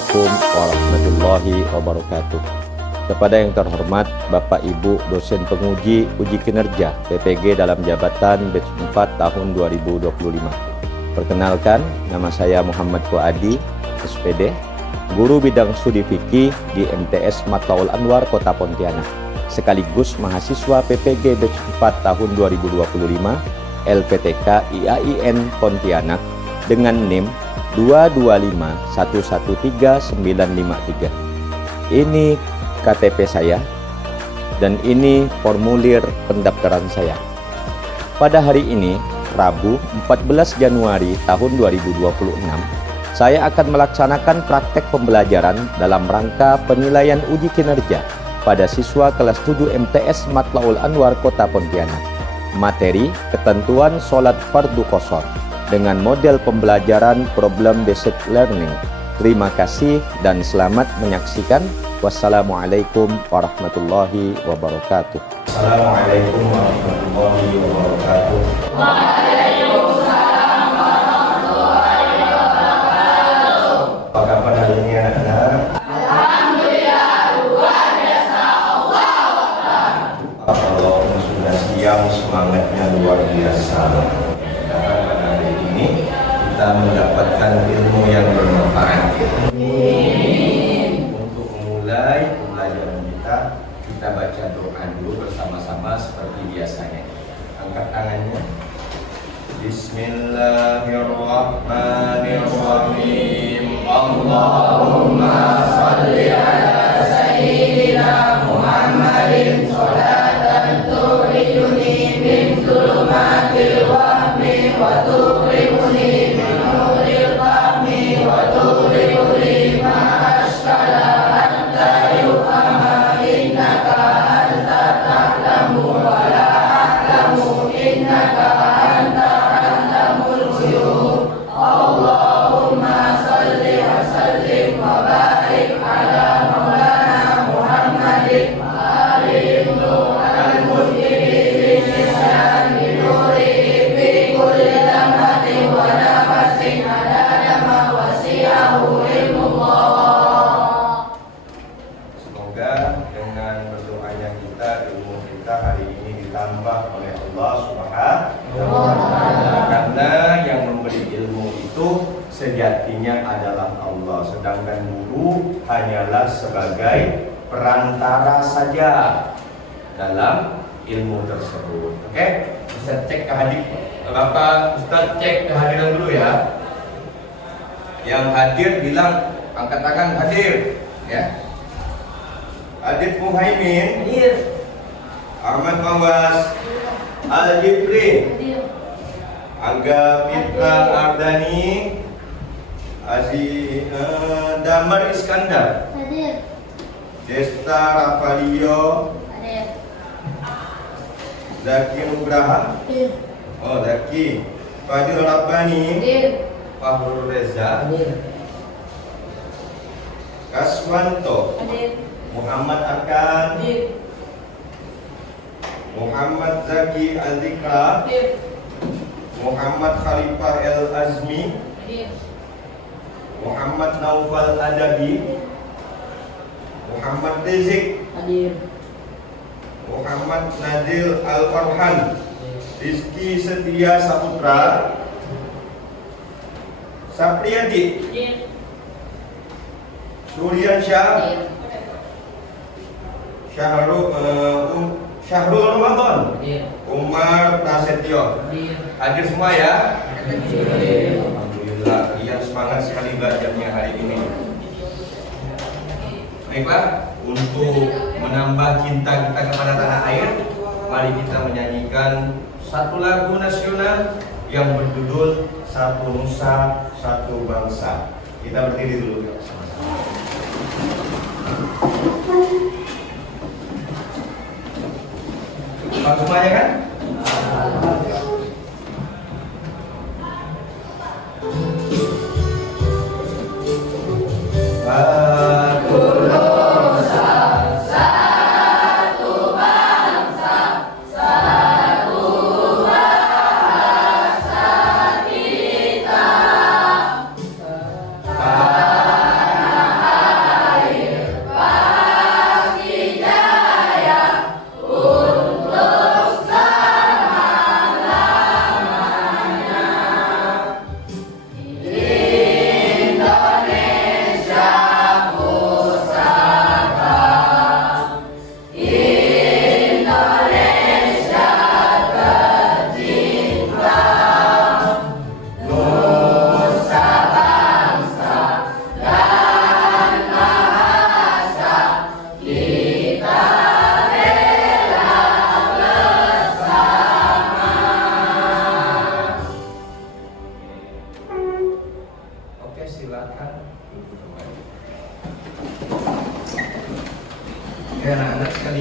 Assalamualaikum warahmatullahi wabarakatuh. Kepada yang terhormat Bapak Ibu dosen penguji uji kinerja PPG dalam jabatan batch 4 tahun 2025. Perkenalkan, nama saya Muhammad Fuadi, SPD, guru bidang studi fikih di MTS Matlaul Anwar Kota Pontianak, sekaligus mahasiswa PPG batch 4 tahun 2025 LPTK IAIN Pontianak dengan NIM 225113953. Ini KTP saya dan ini formulir pendaftaran saya. Pada hari ini, Rabu 14 Januari tahun 2026, saya akan melaksanakan praktek pembelajaran dalam rangka penilaian uji kinerja pada siswa kelas 7 MTS Matlaul Anwar Kota Pontianak. Materi ketentuan sholat fardu qashar dengan model pembelajaran problem based learning. Terima kasih dan selamat menyaksikan. Wassalamualaikum warahmatullahi wabarakatuh. Assalamualaikum warahmatullahi wabarakatuh. Waalaikumsalam warahmatullahi wabarakatuh. Apa kabar hari ini anak-anak? Alhamdulillah, luar biasa. Allahu Akbar. Walaupun sudah siang, semangatnya luar biasa. Mudah-mudahan pada hari ini kita mendapatkan ilmu yang bermanfaat. Untuk memulai pembelajaran kita baca doa dulu bersama-sama seperti biasanya. Angkat tangannya. Bismillahirrahmanirrahim. Allahumma shalli ala sayyidina Muhammadin sholatan tu'iduni min zulumatil wahmi wa tuqribuni min nuril fahmi wa tuqribuni ma ashkala hatta yufhama innaka anta ta'lamu wa la a'lamu innaka anta a'lamul ghuyub. Allahumma salli wa sallim wa barik ala maulana Muhammadin wa alihi al-mujibin lisan binuri fi kulli lamatin wa nafasin adada ma wasi'ahu ilmullah. Semoga dengan berdoanya kita, ilmu kita hari ini ditambah oleh Allah Subhanahu wa Ta'ala. Karena yang memberi ilmu itu sejatinya adalah Allah, sedangkan guru hanyalah sebagai perantara saja dalam ilmu tersebut. Oke? Bisa cek Bapak Ustaz cek kehadiran dulu ya. Yang hadir bilang angkat tangan hadir, ya. Adit Muhaimin, Hadir. Ahmad Mawas, Al-Jibri, Hadir. Angga Fitra Ardani, Damar Iskandar, Hadir. Desta Rafaelio, Hadir. Zaki Nugraha, Hadir. oh Zaki, Fadil Rabbani, Hadir. Fahrul Reza, Hadir. Kaswanto, Hadir. Muhammad Arkan, Hadir. Muhammad Zaki Azikra, Hadir. Muhammad Khalifah El Azmi, Hadir. Muhammad Naufal Adabi, Muhammad Rizik, Hadir. Muhammad Nadil Al Farhan, Rizky Setia Saputra, Sapriyadi, Hadir. Suryansyah, Hadir. Syahrul Ramadan, Hadir. Umar Prasetyo. Hadir. Hadir semua ya? Hadir. Alhamdulillah, kalian semangat sekali belajarnya hari ini. Baiklah, untuk menambah cinta kita kepada tanah air, mari kita menyanyikan satu lagu nasional yang berjudul Satu Nusa, Satu Bangsa. Kita berdiri dulu sama-sama. Bagus semuanya kan?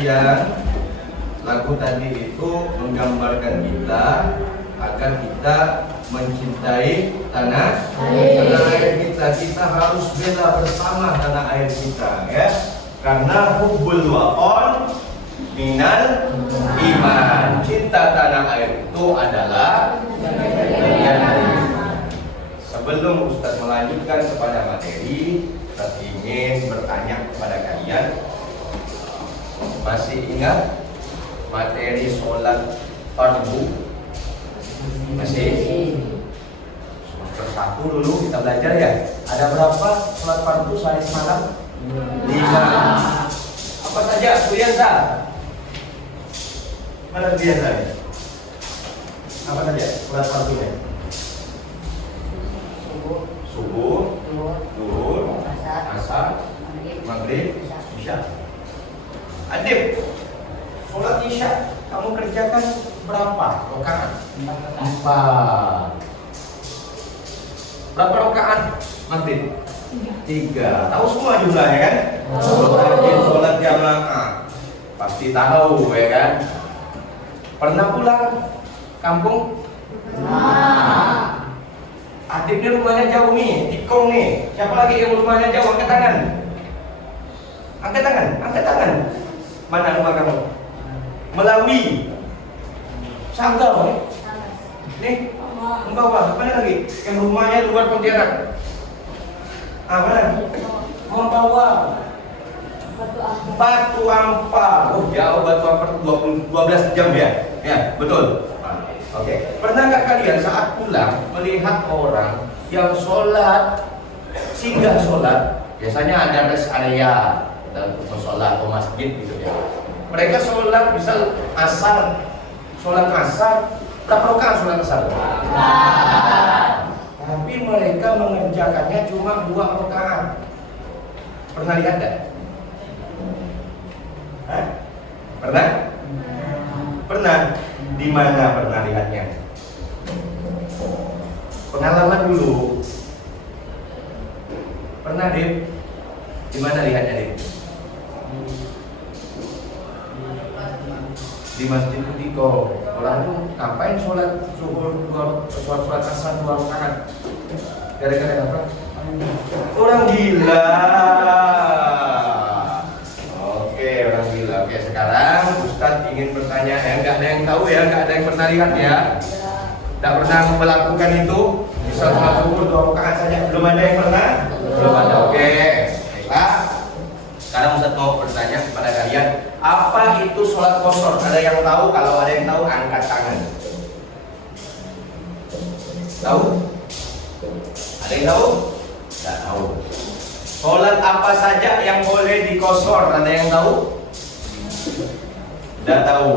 sekalian, lagu tadi itu menggambarkan kita agar kita mencintai tanah air kita. Kita harus bela bersama tanah air kita, ya. Karena hubbul waqon minal iman. Cinta tanah air itu adalah bagian dari iman. Sebelum Ustaz melanjutkan kepada materi, Ustaz ingin bertanya kepada kalian, masih ingat materi sholat fardu? Masih? Semester 1 dulu kita belajar ya. Ada berapa sholat fardu sehari semalam? 5. Apa saja biasa? Mana biasa? Apa saja sholat fardunya? Subuh, zuhur, asar, maghrib, isya. Adib, sholat isya kamu kerjakan berapa rakaat? 4. Berapa rakaat maghrib? 3. Tahu semua jumlahnya kan? Rajin sholat jamaah, pasti tahu ya kan? Pernah pulang kampung? Adib ini rumahnya jauh nih, tikung nih. Siapa lagi yang rumahnya jauh? Angkat tangan. Angkat tangan, angkat tangan. Mana rumah kamu? Melawi. Sanggau nih. Nih, Membawa. Mana lagi? Yang rumahnya luar Pontianak. Mana? Membawa. Batu Ampar. Oh, jauh Batu Ampar 12 jam ya. Ya, betul. Oke. Pernahkah kalian saat pulang melihat orang yang sholat, singgah sholat, biasanya ada rest area dan sholat atau masjid gitu ya. Mereka sholat misal asar, sholat asar, berapa rakaat sholat asar? Tapi mereka mengerjakannya cuma 2 rakaat. Pernah lihat tak? Hah? Pernah? Pernah? Di mana pernah lihatnya? Pengalaman dulu. Pernah, Dip? Di mana lihatnya, Dip? Di Masjid Utiko. Orang itu ngapain sholat zuhur, sholat asar 2 rakaat? Gara-gara apa? Orang gila. Oke, orang gila. Oke, sekarang Ustadz ingin bertanya, nggak ada yang tahu ya, nggak ada yang pernah lihat ya, nggak pernah melakukan itu. Bisa sholat zuhur 2 rakaat saja. Belum ada yang pernah? Belum ada. Oke, baiklah. Sekarang Ustadz mau bertanya kepada kalian, apa itu sholat qashar? Ada yang tahu? Kalau ada yang tahu, angkat tangan. Tahu? Ada yang tahu? Tidak tahu. Sholat apa saja yang boleh diqashar? Ada yang tahu? Tidak tahu.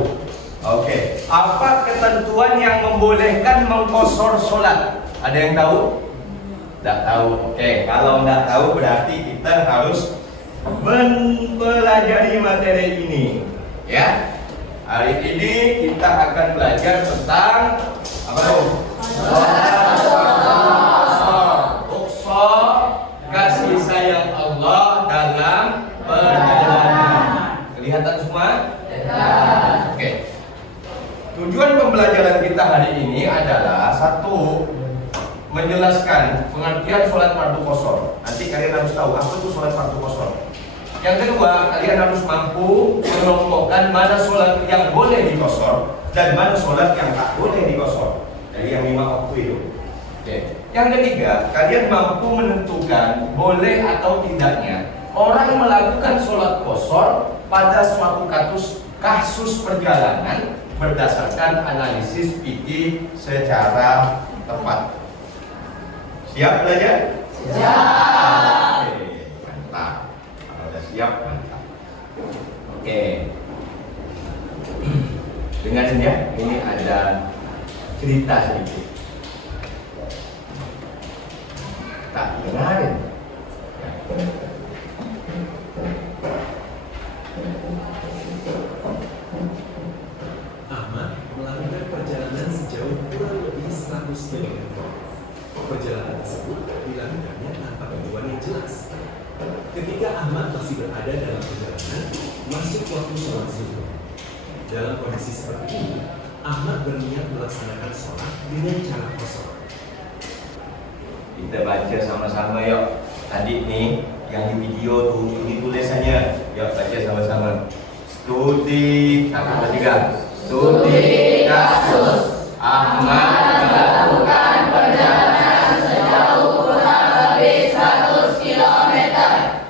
Oke. Apa ketentuan yang membolehkan mengqashar sholat? Ada yang tahu? Tidak tahu. Oke. Kalau tidak tahu berarti kita harus mempelajari materi ini. Ya. Hari ini kita akan belajar tentang apa tuh? Kasih sayang Allah dalam perjalanan. Kelihatan semua? Oke. Tujuan pembelajaran kita hari ini adalah satu, menjelaskan pengertian sholat fardu qashar. Nanti kalian harus tahu apa itu sholat fardu qashar. Yang kedua, kalian harus mampu mengelompokkan mana sholat yang boleh diqashar dan mana sholat yang tak boleh diqashar. Dari yang 5 waktu itu. Oke. Yang ketiga, kalian mampu menentukan boleh atau tidaknya orang melakukan sholat qashar pada suatu kasus perjalanan berdasarkan analisis fikih secara tepat. Siap belajar? Siap. Oke, mantap. Kalau udah siap, mantap. Oke. Dengarin ya, ini ada cerita sedikit. Tak dengarin. Ahmad melakukan perjalanan sejauh kurang lebih 100 km. Perjalanan tersebut dilakukannya tanpa tujuan yang jelas. Ketika Ahmad masih berada dalam perjalanan, masuk waktu sholat zuhur. Dalam kondisi seperti ini, Ahmad berniat melaksanakan sholat dengan cara kosong. Kita baca sama-sama yuk. Tadi nih yang di video tuh ini tulisannya. Yuk baca sama-sama. Studi 1, 2, 3. Studi kasus Ahmad melakukan perjalanan sejauh kurang lebih 100 km.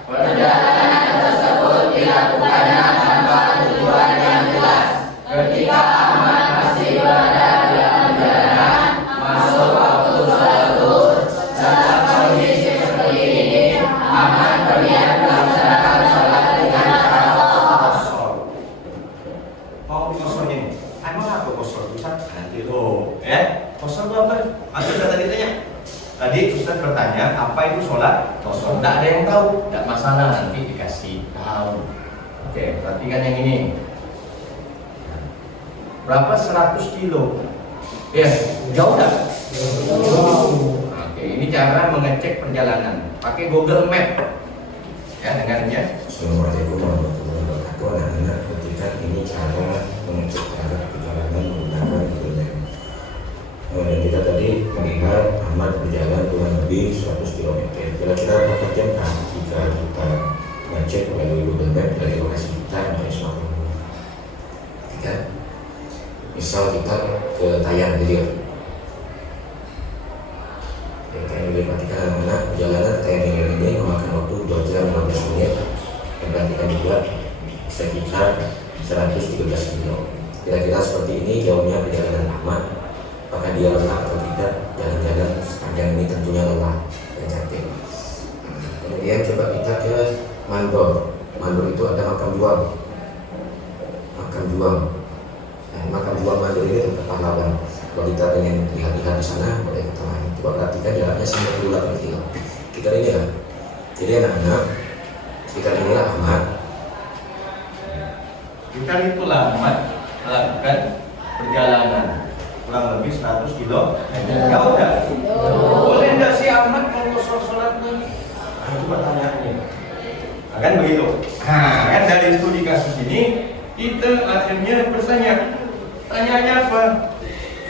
Perjalanan tersebut dilakukannya tanpa tujuan yang jelas. Ketika Ahmad masih berada dalam perjalanan, masuk waktu sholat zuhur. Dalam kondisi seperti ini, Ahmad berniat melaksanakan sholat dengan cara kosor. Mau kosor ini? Emang apa kosor? Ustaz? Nanti lo, ya. Kosor itu apa? Maksud tadi tanya. Tadi Ustaz bertanya, apa itu sholat kosor? Tidak ada yang tahu. Tidak masalah, nanti dikasih tahu. Oke, perhatikan yang ini. Berapa 100 kilo? Ya, jauh tak? Oke, ini cara mengecek perjalanan. Pakai Google Map. Ya, dengarnya. Assalamualaikum warahmatullahi wabarakatuh. Anak-anak, ketika ini cara mengecek jarak perjalanan menggunakan Google Map. Dan kita tadi melihat Ahmad berjalan kurang lebih 100 km. Kira-kira berapa jam jika kita ngecek melalui Google Map dari lokasi kita sampai Smartphone? Tiga. Misal kita ke Tayan gitu. Kayak boleh perhatikan anak-anak, perjalanan ke Tayan ini memakan waktu 2 jam 15 menit. Dan perhatikan juga sekitar 113 kilo. Kira-kira seperti ini jauhnya perjalanan Ahmad. Apakah dia lelah atau tidak? Jalan-jalan sepanjang ini tentunya lelah dan capek. Kemudian coba kita ke Mandor. Mandor itu ada makam juang. Makam juang. Makam juang Mandor ini tempat pahlawan. Kalau kita pengen lihat-lihat di sana, boleh kita main. Coba perhatikan jaraknya 98 kilo. Kita ini ya. Jadi anak-anak, kita inilah Ahmad. Kita itulah Ahmad melakukan perjalanan kurang lebih 100 kilo. Jauh tak? Boleh enggak sih Ahmad mau kosor sholatnya? Itu pertanyaannya. Nah, kan begitu. Nah, kan dari studi kasus ini kita akhirnya bertanya. Tanyanya apa?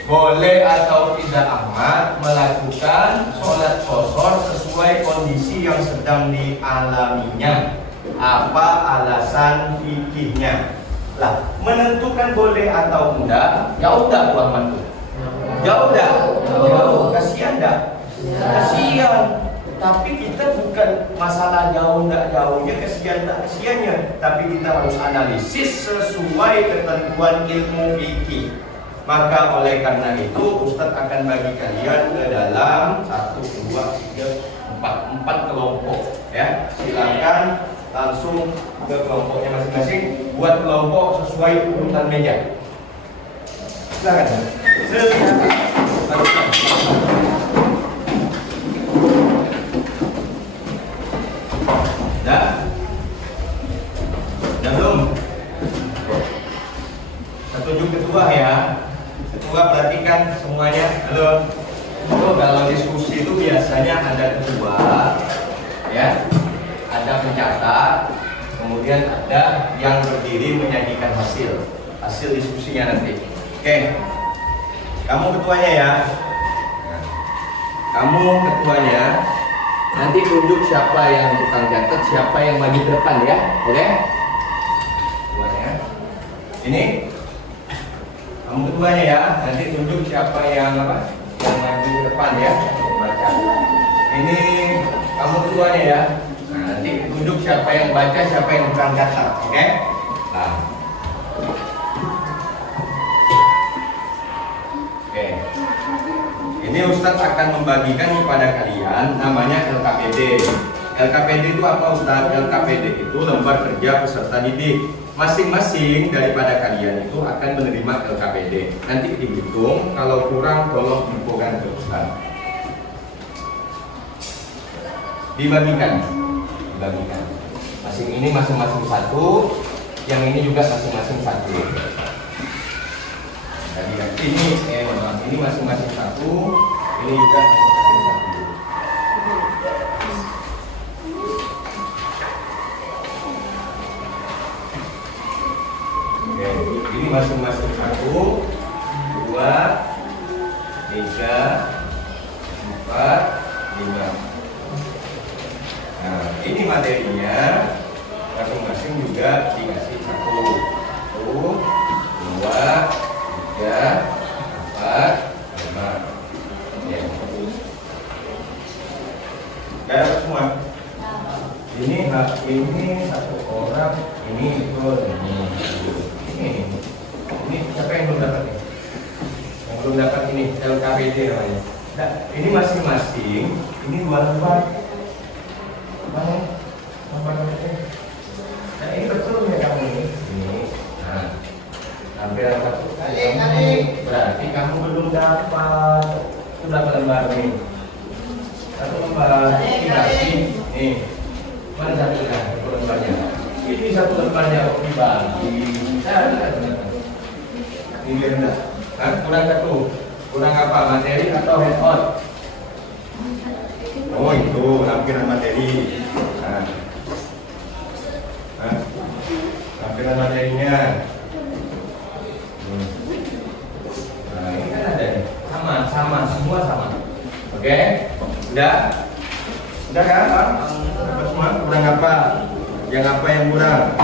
Boleh atau tidak Ahmad melakukan sholat kosor sesuai kondisi yang sedang dialaminya? Apa alasan fikihnya? Lah, menentukan boleh atau enggak, jauh tak Tuan Ahmad? Jauh tak? Jauh. Kasihan tak? Kasihan. Tapi kita bukan masalah jauh tak jauhnya, kasihan tak kasihannya, tapi kita harus analisis sesuai ketentuan ilmu fikih. Maka oleh karena itu Ustadz akan bagi kalian ke dalam 1, 2, 3, 4 kelompok ya. Silakan langsung ke kelompoknya masing-masing, buat kelompok sesuai urutan meja. Silakan. Dah? Dah belum? Saya tunjuk ketua ya. Ketua perhatikan semuanya. Halo. Kalau diskusi itu biasanya ada ketua, ya, ada pencatat, kemudian ada yang berdiri menyajikan hasil diskusinya nanti. Oke, kamu ketuanya ya. Kamu ketuanya. Nanti tunjuk siapa yang tukang catat, siapa yang maju ke depan ya, oke? Ketuanya. Ini kamu ketuanya ya. Nanti tunjuk siapa yang apa? Yang maju ke depan ya. Baca. Ini kamu ketuanya ya. Nah, nanti tunjuk siapa yang baca, siapa yang tukang catat, oke? Nah. Oke. Ini Ustadz akan membagikan kepada kalian namanya LKPD. LKPD itu apa Ustadz? LKPD itu lembar kerja peserta didik. Masing-masing daripada kalian itu akan menerima LKPD. Nanti dihitung, kalau kurang tolong infokan ke Ustadz. Dibagikan. Ini masing-masing satu, yang ini juga masing-masing satu. Jadi ini masing-masing satu, ini juga masing-masing satu. Oke. Oke, ini masing-masing 1, 2, 3, 4, 5. Nah, ini materinya masing-masing juga dikasih 1, 2, 3, 4, 5. Ya. Dapat semua. Ini satu orang, ini ikut, ini siapa yang belum dapat nih? Yang belum dapat ini LKPD namanya. Nah, ini masing-masing, ini 2 lembar. Mana? Lembar ini. Nah, ini betul ya kamu ini. Ini. Nah, hampir 1 kali. Berarti kamu belum dapat. Itu berapa lembar nih? 1 lembar. Ini berarti nih. Mana satunya? 1 lembarnya. Ini 1 lembarnya kok dibagi. Ini rendah. Kurang 1. Kurang apa? Materi atau head on? Oh itu lampiran materi. Lampiran materinya. Nah ini kan ada nih. Sama, semua sama. Oke? Udah? Udah kan? Dapat semua? Kurang apa? Yang apa yang kurang?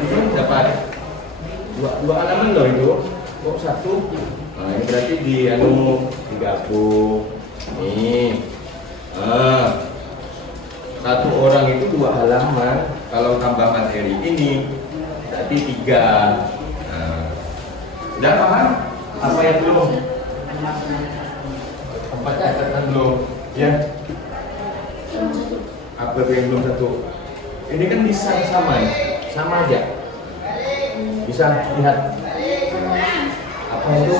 Itu dapat 2 halaman loh itu. Kok 1? Nah ini berarti digabung. Nih. 1 orang itu 2 halaman. Kalau tambah materi ini berarti 3. Nah, sudah paham? Apa yang belum? Apa catatan belum? Ya. Apa tuh yang belum 1? Ini kan bisa sama ya? Sama aja. Bisa lihat. Apa itu?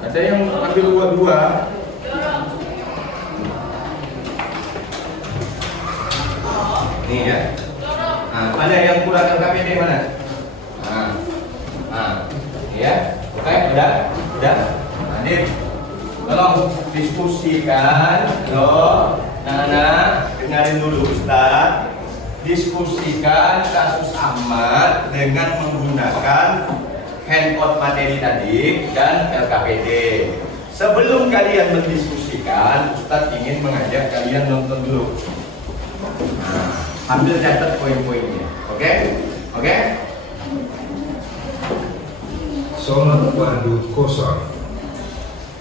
Ada yang ambil 2-2. Nih ya. Nah, ada yang kurang LKPD mana? Ya. Oke, udah. Nah, tolong diskusikan, loh. Nah, dengarin dulu Ustaz. Diskusikan kasus Ahmad dengan menggunakan handout materi tadi dan LKPD. Sebelum kalian mendiskusikan, Ustaz ingin mengajak kalian nonton dulu. Nah, ambil catat poin-poinnya, oke? Oke? Sholat fardu qashar,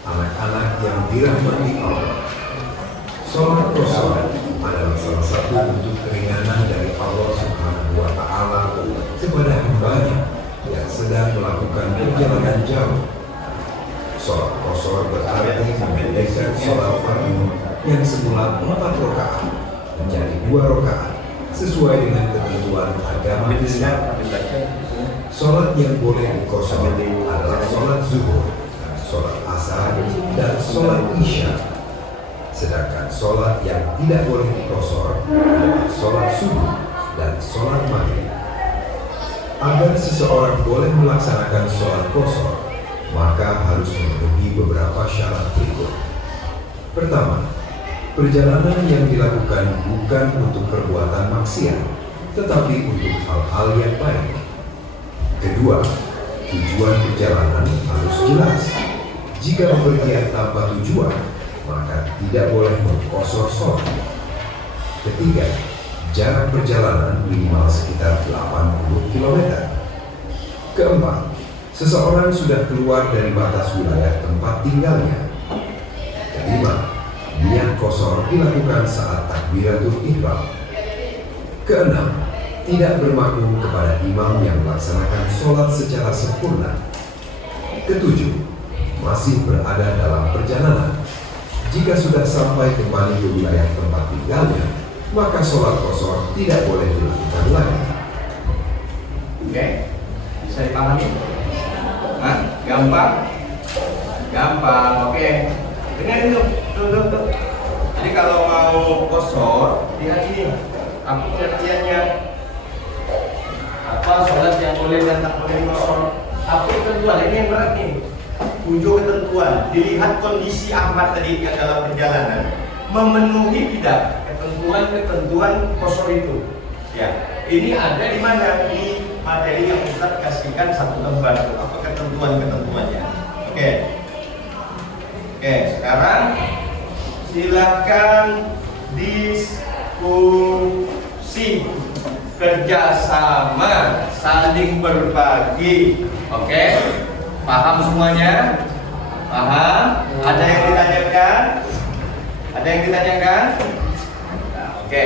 anak-anak yang dirahmati Allah. Sholat qashar adalah salah satu bentuk keringanan dari Allah Subhanahu wa Ta'ala kepada hambanya yang sedang melakukan perjalanan jauh. Sholat qashar berarti memendekkan sholat fardu yang semula 4 rakaat menjadi 2 rakaat sesuai dengan ketentuan agama Islam. Sholat yang boleh diqashar adalah sholat zuhur, sholat asar, dan sholat isya. Sedangkan sholat yang tidak boleh diqashar adalah sholat subuh dan sholat maghrib. Agar seseorang boleh melaksanakan sholat qashar, maka harus memenuhi beberapa syarat berikut. Pertama, perjalanan yang dilakukan bukan untuk perbuatan maksiat, tetapi untuk hal-hal yang baik. Kedua, tujuan perjalanan harus jelas. Jika bepergian tanpa tujuan, maka tidak boleh mengqashar sholat. Ketiga, jarak perjalanan minimal sekitar 80 km. Keempat, seseorang sudah keluar dari batas wilayah tempat tinggalnya. Kelima, niat qashar dilakukan saat takbiratul ihram. Keenam, tidak bermakmum kepada imam yang melaksanakan sholat secara sempurna. Ketujuh, masih berada dalam perjalanan. Jika sudah sampai kembali ke wilayah tempat tinggalnya, maka sholat qashar tidak boleh dilakukan lagi. Oke, bisa dipahami? Gampang? Gampang, oke. Dengarin tuh. Jadi kalau mau qashar, lihat ini. Apa pengertiannya? Apa sholat yang boleh dan tak boleh qashar? Apa ketentuan? Ini yang berat nih. 7 ketentuan. Dilihat kondisi Ahmad tadi yang dalam perjalanan memenuhi tidak ketentuan ketentuan kosor itu. Ya, ini ada di mana? Di materi yang Ustaz kasihkan satu lembar itu. Apa ketentuannya? Oke, sekarang silakan diskusi, kerjasama, saling berbagi. Oke, paham semuanya? Paham? Ada yang ditanyakan? Nah, oke.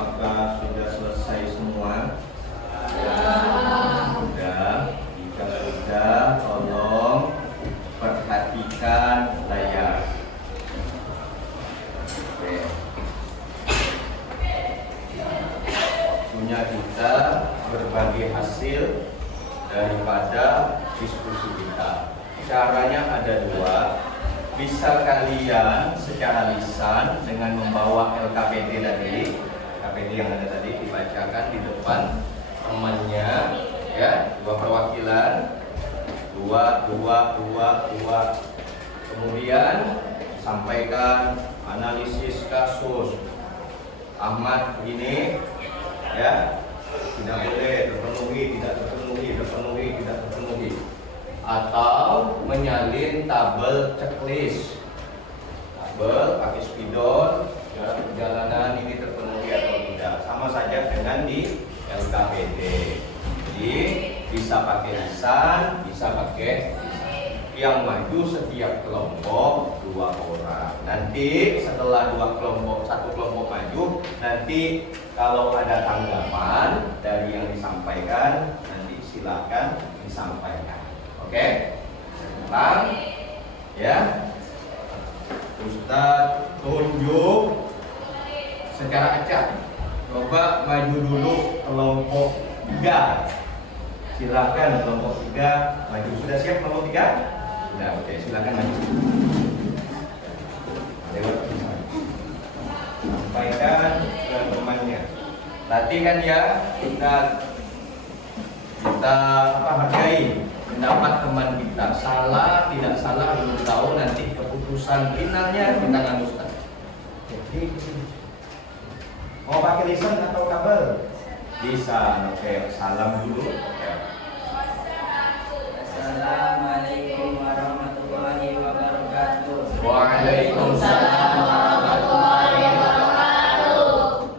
Apakah sudah selesai semua? Sudah. Jika sudah, tolong perhatikan layar. Oke. Waktunya kita berbagi hasil daripada diskusi kita. Caranya ada dua. Bisa kalian secara lisan dengan membawa LKPD tadi, LKPD yang ada tadi dibacakan di depan temannya, ya, dua perwakilan, dua. Kemudian sampaikan analisis kasus Ahmad ini, ya, tidak boleh terpenuhi, tidak terpenuhi. atau menyalin tabel checklist. Tabel pakai spidol, jarak perjalanan ini terpenuhi atau tidak. Sama saja dengan di LKPD. Jadi bisa pakai lisan, bisa pakai yang maju setiap kelompok 2 orang. Nanti setelah satu kelompok maju, nanti kalau ada tanggapan dari yang disampaikan, nanti silakan disampaikan. Oke? Sekarang ya, Ustadz tunjuk secara acak. Coba maju dulu kelompok 3. Silakan kelompok 3 maju. Sudah siap kelompok 3? Sudah, oke, silakan maju. Lewat sampaikan ke temannya. Nanti kan ya kita hargai pendapat teman kita. Salah tidak salah belum tahu, nanti keputusan finalnya di tangan Ustaz. Jadi mau pakai lisan atau kabel? Lisan, oke. Salam dulu. Ya. Assalamualaikum warahmatullahi wabarakatuh. Waalaikumsalam warahmatullahi wabarakatuh.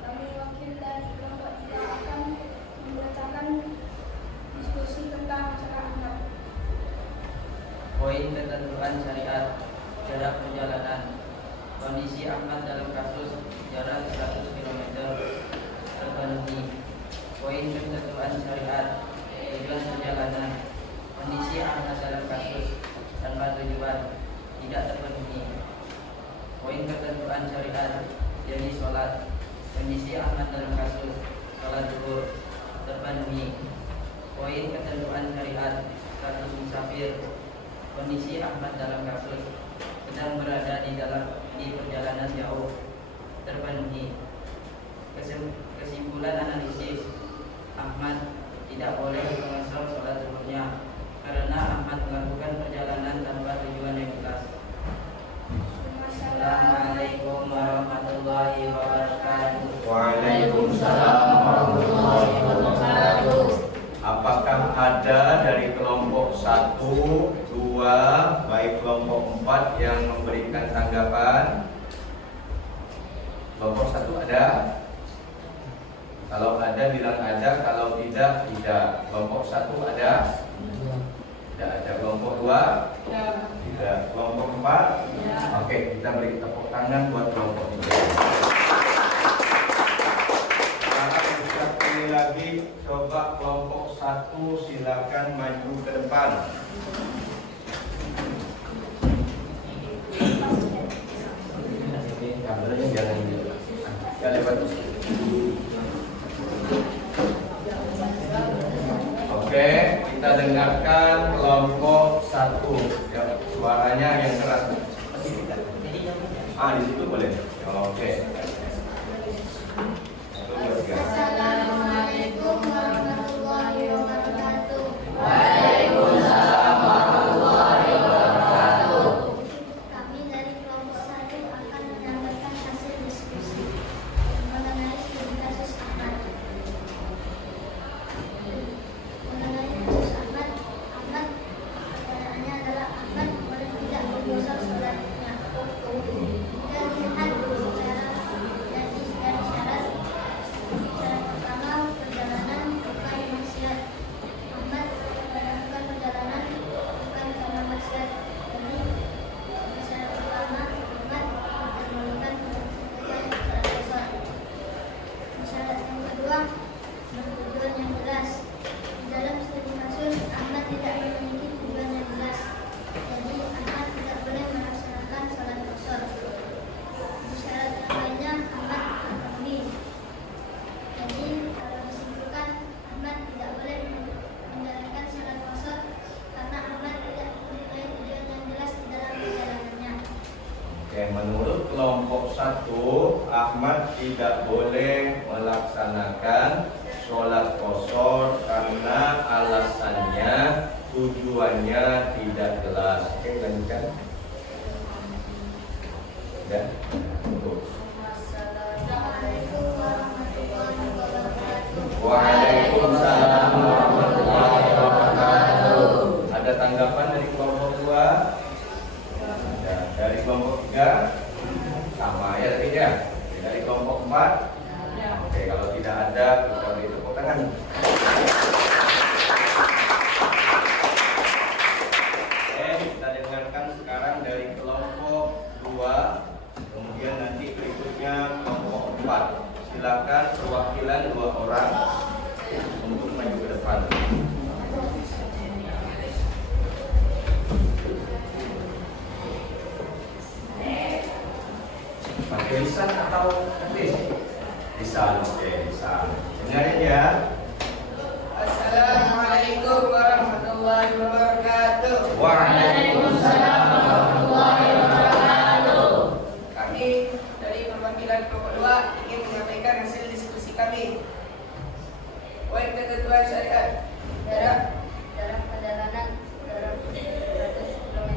Kami wakil dari kelompok 3 akan membacakan diskusi tentang syariat. Poin ketentuan syariat, jarak perjalanan. Kondisi Ahmad dalam kasus jarak 100 km terpenuhi. Poin ketentuan syariat, tujuan perjalanan. Kondisi Ahmad dalam kasus tanpa tujuan tidak terpenuhi. Poin ketentuan syariat, jadi sholat. Kondisi Ahmad dalam kasus sholat zuhur terpenuhi. Poin ketentuan syariat, status musafir. Kondisi Ahmad dalam kasus sedang berada di perjalanan jauh terpenuhi. Kesimpulan analisis, Ahmad tidak boleh mengosor sholat zuhurnya karena Ahmad melakukan perjalanan tanpa tujuan yang jelas. Assalamualaikum warahmatullahi wabarakatuh. Waalaikumsalam warahmatullahi wabarakatuh. Apakah ada dari kelompok 1, 2, baik kelompok 4 yang memberikan tanggapan? Kelompok 1 ada? Kalau ada bilang ada, kalau tidak, tidak. Kelompok 1 ada? Tidak ada. Kelompok 2? Tidak. Kelompok 4? Oke, kita beri tepuk tangan buat kelompok 3. Sekarang kita pilih lagi, coba kelompok 1 silakan maju ke depan. Kameranya jangan lewat. Oke, kita dengarkan kelompok 1. Ya, suaranya yang keras. Di situ boleh. Oke. Assalamualaikum warahmatullahi wabarakatuh. Waalaikumsalam warahmatullahi wabarakatuh. Kami dari kelompok 1 akan menyampaikan hasil diskusi mengenai studi kasus Ahmad. Ahmad, pertanyaannya adalah Ahmad boleh tidak mengusap sholatnya. Kita lihat secara syarat. Syarat pertama, perjalanan bukan maksiat. Ahmad melakukan perjalanan bukan karena maksiat. Jadi syarat pertama, Ahmad melakukan sholat asar. Syarat yang kedua, bertujuan yang jelas. Di dalam studi kasus, Ahmad tidak memiliki tujuan yang jelas. Jadi Ahmad tidak boleh melaksanakan sholat asar. Di syarat yang lainnya, Ahmad terpenuhi. Jadi kalau disimpulkan, Ahmad tidak boleh menjalankan sholat asar karena Ahmad tidak mempunyai tujuan yang jelas di dalam perjalanannya. Oke, menurut kelompok 1, Ahmad tidak boleh melaksanakan sholat qashar karena alasannya tujuannya tidak jelas. Oke, lanjutkan. Ya. Assalamualaikum warahmatullahi wabarakatuh. Waalaikumsalam warahmatullahi wabarakatuh. Ada kita dengarkan sekarang dari kelompok 2, kemudian nanti berikutnya kelompok 4. Silakan perwakilan 2 orang untuk maju ke depan. Pakai lisan atau ketis? Lisan, oke, lisan. Dengarin ya. Assalamualaikum warahmatullahi wabarakatuh. Waalaikumsalam warahmatullahi wabarakatuh. Kami dari perwakilan kelompok 2 ingin menyampaikan hasil diskusi kami. Poin ketentuan syariat. Jarak perjalanan 100 km.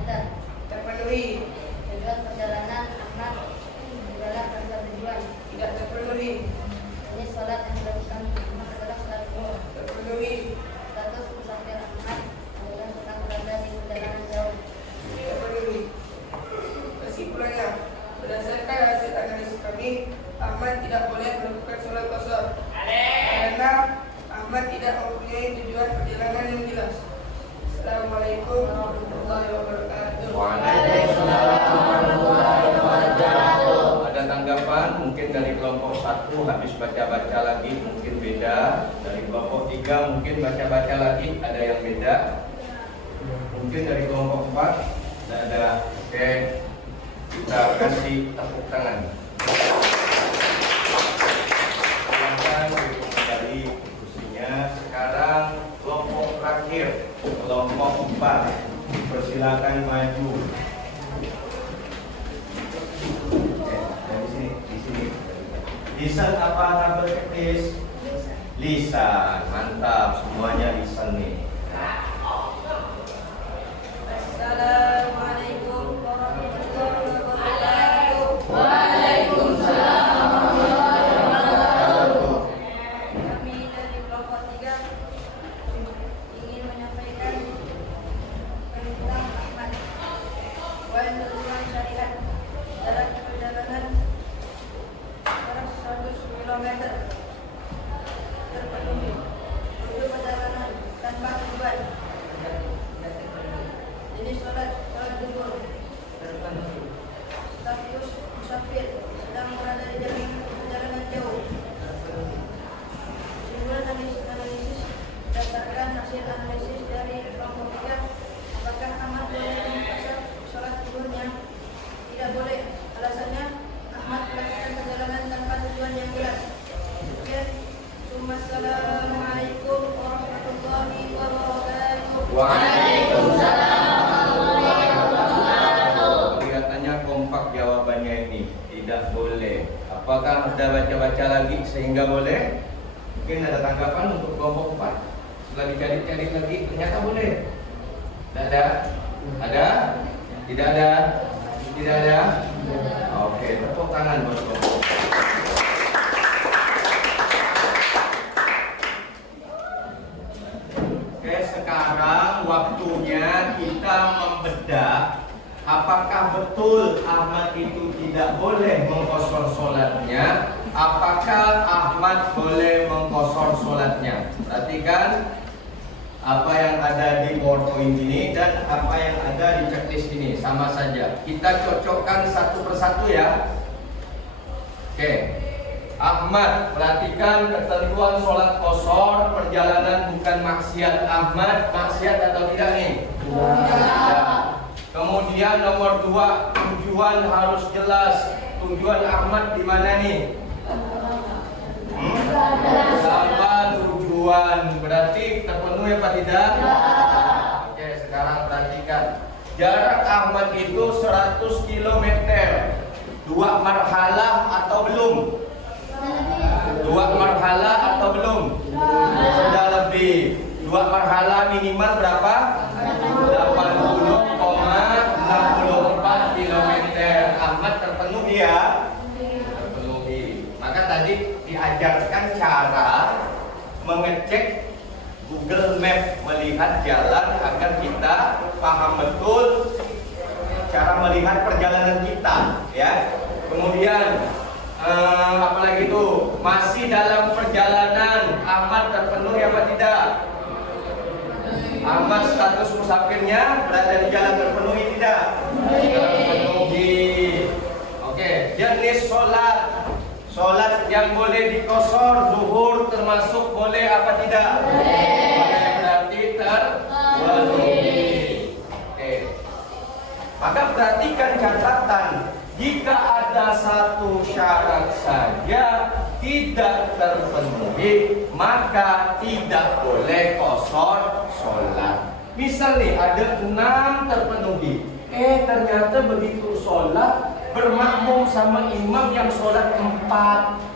Terpenuhi. Tujuan perjalanan Ahmad berjalan tanpa tujuan. Tidak terpenuhi. Jenis sholat yang dilakukan Ahmad adalah sholat zuhur. Terpenuhi. Status musafir Ahmad adalah sedang berada di perjalanan jauh. Terpenuhi. Kesimpulannya, berdasarkan hasil analisis kami, Ahmad tidak boleh melakukan sholat qasar karena Ahmad tidak mempunyai tujuan perjalanan yang jelas. Assalamualaikum warahmatullahi wabarakatuh. Waalaikumsalam warahmatullahi wabarakatuh. Ada tanggapan? Mungkin dari kelompok 1 habis baca-baca lagi mungkin beda. Dari kelompok 3 mungkin baca-baca lagi ada yang beda. Mungkin dari kelompok 4 tidak ada. Oke, kita kasih tepuk tangan. Silakan kembali diskusinya. Sekarang kelompok terakhir, kelompok 4. Persilakan maju. Di sini. Lisan apa tabel ketis? Lisan. Mantap, semuanya lisan nih. Assalamualaikum warahmatullahi wabarakatuh. Waalaikumsalam warahmatullahi wabarakatuh. Kami dari kelompok 3 ingin menyampaikan tentang Ahmad. Poin ketentuan syariat. Jarak perjalanan 100 km. Terpenuhi. Untuk perjalanan tanpa tujuan. Jenis sholat zuhur. Status musafir sedang berada di perjalanan jauh. Kesimpulan analisis berdasarkan hasil analisis dari kelompok 3, apakah Ahmad boleh mengqasar sholat zuhurnya? Tidak boleh. Alasannya Ahmad melakukan perjalanan tanpa tujuan yang jelas. Sekian. Wassalamualaikum warahmatullahi wabarakatuh. Waalaikumsalam warahmatullahi wabarakatuh. Kelihatannya kompak jawabannya ini. Tidak boleh. Apakah ada baca-baca lagi sehingga boleh? Mungkin ada tanggapan untuk kelompok 4. Setelah dicari-cari lagi ternyata boleh. Tidak ada? Ada? Tidak ada? Tidak ada? Oke, tepuk tangan buat kelompok. Oke, sekarang waktunya kita membedah apakah betul Ahmad itu tidak boleh mengqasar sholatnya, apakah Ahmad boleh mengqasar sholatnya. Perhatikan apa yang ada di PowerPoint ini dan apa yang ada di checklist ini, sama saja. Kita cocokkan satu persatu ya. Oke. Ahmad, perhatikan ketentuan sholat qasar perjalanan bukan maksiat. Ahmad, maksiat atau tidak nih? Tidak. Kemudian nomor 2, tujuan harus jelas. Tujuan Ahmad di mana nih? Sama tujuan. Berarti terpenuhi apa tidak? Oke, sekarang perhatikan. Jarak Ahmad itu 100 km. 2 marhalah atau belum? 2 marhalah atau belum? Sudah lebih. 2 marhalah minimal berapa? 80,64 km. Ahmad terpenuhi ya? Terpenuhi. Maka tadi diajarkan cara mengecek Google Map, melihat jalan agar kita paham betul cara melihat perjalanan kita, ya. Kemudian apalagi itu, masih dalam perjalanan, Ahmad terpenuhi apa tidak? Ahmad status musafirnya berada di jalan terpenuhi Yang boleh dikosor zuhur termasuk boleh apa tidak? Boleh, berarti terpenuhi. Oke. Maka perhatikan catatan, jika ada satu syarat saja tidak terpenuhi, maka tidak boleh kosor sholat. Misal nih ada 6 terpenuhi, ternyata begitu sholat bermakmum sama imam yang sholat 4,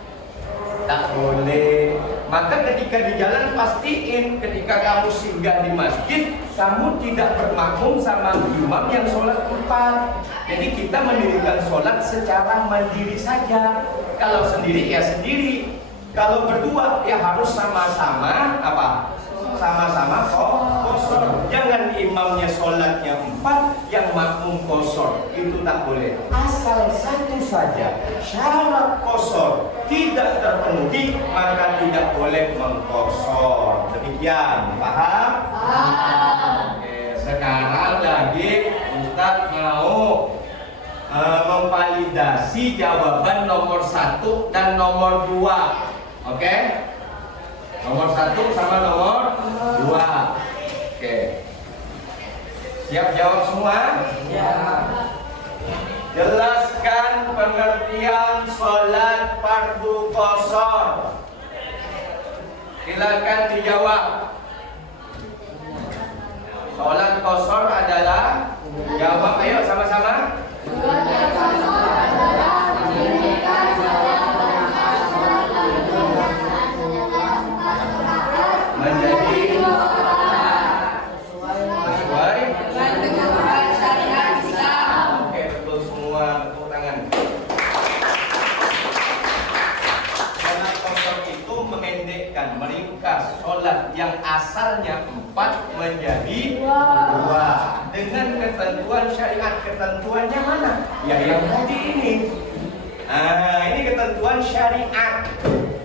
tak boleh. Maka ketika di jalan pastiin ketika kamu singgah di masjid, kamu tidak bermakmum sama imam yang sholat 4. Jadi kita mendirikan sholat secara mandiri saja. Kalau sendiri ya sendiri. Kalau berdua ya harus sama-sama apa? Sama-sama kosor. Jangan imamnya sholatnya 4, yang makmum kosor. Itu tak boleh. Asal satu saja syarat kosor tidak terpenuhi, maka tidak boleh mengkosor. Demikian, paham? Oke, sekarang lagi Ustaz mau memvalidasi jawaban nomor 1 dan nomor 2. Oke? Nomor 1 sama nomor 2. Oke. Siap jawab semua? Ya. Jelaskan pengertian sholat fardu qashar. Silakan dijawab. Sholat qashar adalah, jawab ayo sama-sama. Menjadi sesuai syariat Islam. Oke, betul semua, tepuk tangan. Sholat qashar itu memendekkan, meringkas sholat yang asalnya 4 menjadi 2 dengan ketentuan syariat. Ketentuannya mana? Ya yang tadi ini. Ini ketentuan syariat.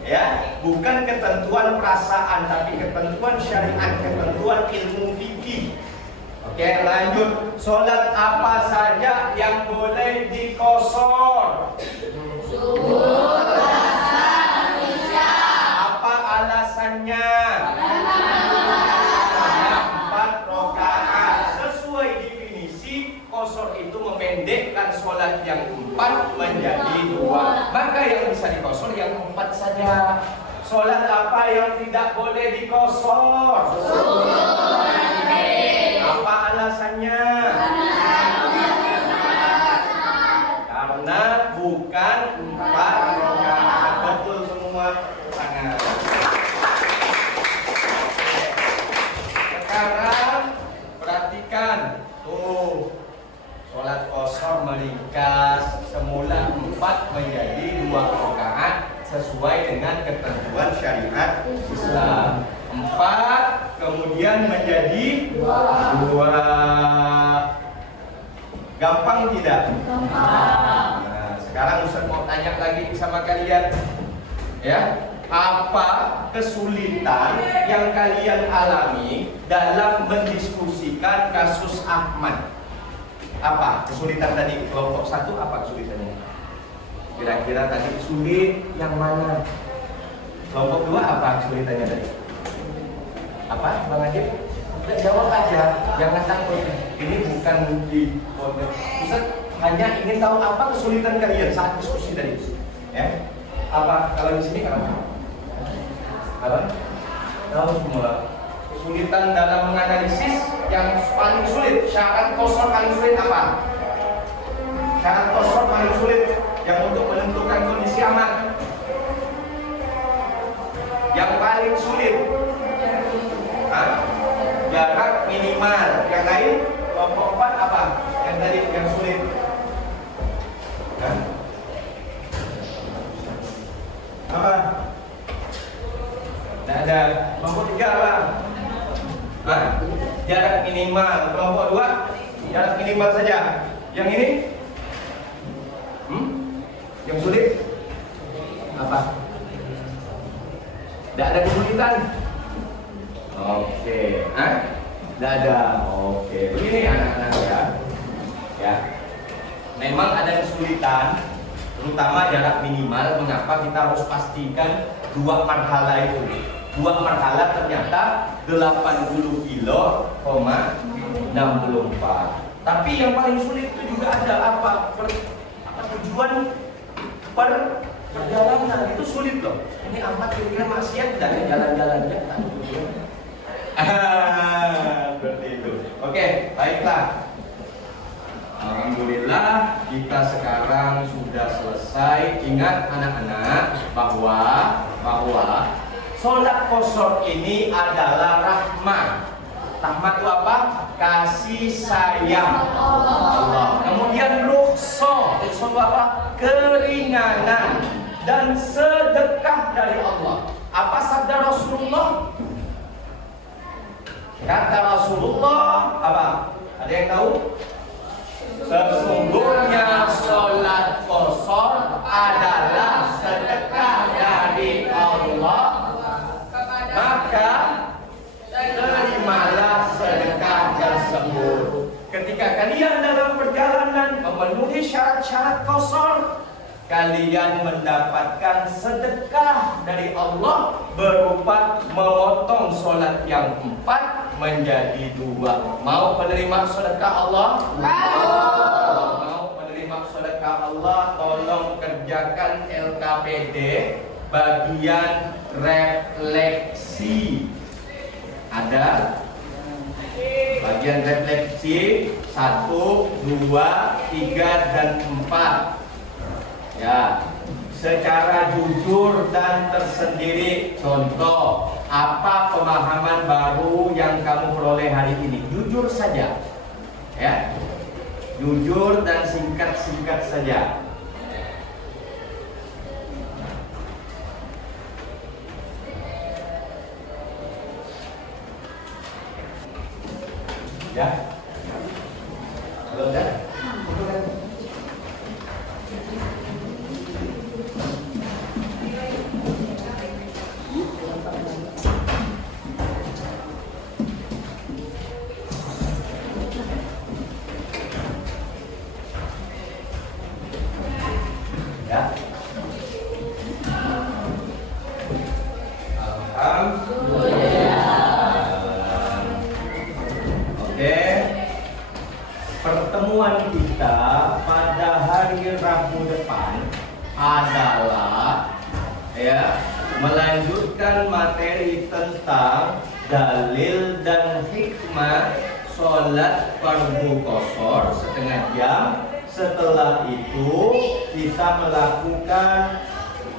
Ya, bukan ketentuan perasaan, tapi ketentuan syariat, ketentuan ilmu fikih. Oke, lanjut. Sholat apa saja yang boleh dikosor? Zuhur, asar, isya. Apa alasannya? Hanya 4 rakaat. Sesuai definisi, kosor itu memendekkan sholat yang 4 menjadi 2. Maka yang bisa dikosor yang 4 saja. Sholat apa yang tidak boleh dikosor? Apa alasannya? Karena bukan 4 rakaat. Betul semua, sangat. Sekarang perhatikan tuh, sholat qashar meringkas semula 4 menjadi 2 rakaat sesuai dengan ketentuan syariat Islam. 4 kemudian menjadi 2. Gampang tidak? Gampang. Nah, sekarang Ustaz mau tanya lagi sama kalian, ya, apa kesulitan yang kalian alami dalam mendiskusikan kasus Ahmad? Apa kesulitan tadi? Kelompok 1 apa kesulitannya? Kira-kira tadi sulit yang mana? Kelompok 2 apa kesulitannya tadi? Apa, Bang Adib? Udah jawab aja, jangan takut. Ini bukan di kode. Ustaz hanya ingin tahu apa kesulitan kalian saat diskusi tadi. Ya? Apa? Kalau di sini apa? Apa? Tahu semua. Kesulitan dalam menganalisis yang paling sulit, syarat qashar paling sulit apa? Syarat qashar paling sulit yang untuk menentukan kondisi aman. Yang paling sulit, jarak minimal. Yang lain kelompok 4 apa? Yang tadi yang sulit. Apa? Tidak ada. Kelompok 3 apa? Jarak minimal. Kelompok 2 jarak minimal saja. Yang ini? Yang sulit? Apa? Tidak ada kesulitan. Oke. Tidak ada. Oke. Begini anak-anak ya. Ya. Memang ada kesulitan Terutama jarak minimal, mengapa kita harus pastikan 2 marhala itu. 2 marhala ternyata 80 kilo, 64. Tapi yang paling sulit itu juga ada apa? Tujuan perjalanan itu sulit loh. Ini amat kira-kira maksiat dan jalan-jalannya tak tujuan. Seperti itu. Oke, baiklah. Alhamdulillah kita sekarang sudah selesai. Ingat anak-anak bahwa sholat qashar ini adalah rahmah. Rahmat itu apa? Kasih sayang Allah. Kemudian rukhsah itu apa? Keringanan dan sedekah dari Allah. Apa sabda Rasulullah? Kata Rasulullah apa? Ada yang tahu? Sesungguhnya sholat qashar adalah sedekah dari Allah, maka terimalah sedekah tersebut. Ketika kalian dalam perjalanan memenuhi syarat-syarat qashar, kalian mendapatkan sedekah dari Allah berupa memotong sholat yang 4 menjadi 2. Mau menerima sedekah Allah? Mau menerima sedekah Allah? Tolong kerjakan LKPD bagian refleksi. Ada bagian refleksi 1, 2, 3, dan 4. Ya, secara jujur dan tersendiri. Contoh, apa pemahaman baru yang kamu peroleh hari ini? Jujur saja, ya, jujur dan singkat-singkat saja. Ya, belum ya? Pertemuan kita pada hari Rabu depan adalah melanjutkan materi tentang dalil dan hikmah sholat fardu qashar setengah jam. Setelah itu kita melakukan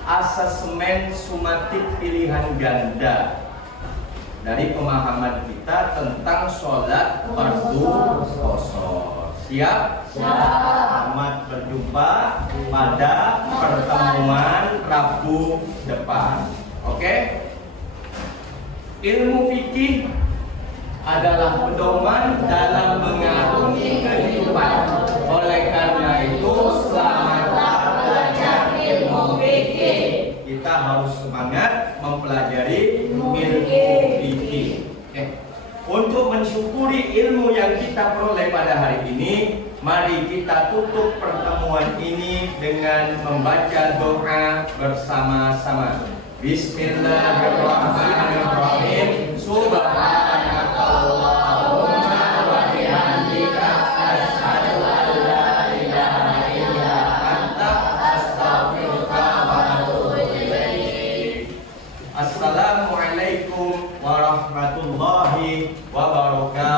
asesmen sumatif pilihan ganda dari pemahaman kita tentang sholat fardu qashar. Siap? Selamat berjumpa pada pertemuan Rabu depan. Oke? Ilmu fikih adalah pedoman dalam mengarungi kehidupan. Oleh karena itu, selamatlah belajar ilmu fikih. Kita harus semangat mempelajari ilmu fikih. Untuk mensyukuri ilmu yang kita peroleh pada hari ini, mari kita tutup pertemuan ini dengan membaca doa bersama-sama. Bismillahirrahmanirrahim. Subhanakallahumma wa bihamdika asyhadu an la ilaha illa anta astaghfiruka wa atubu ilaik. Assalamualaikum warahmatullahi wabarakatuh.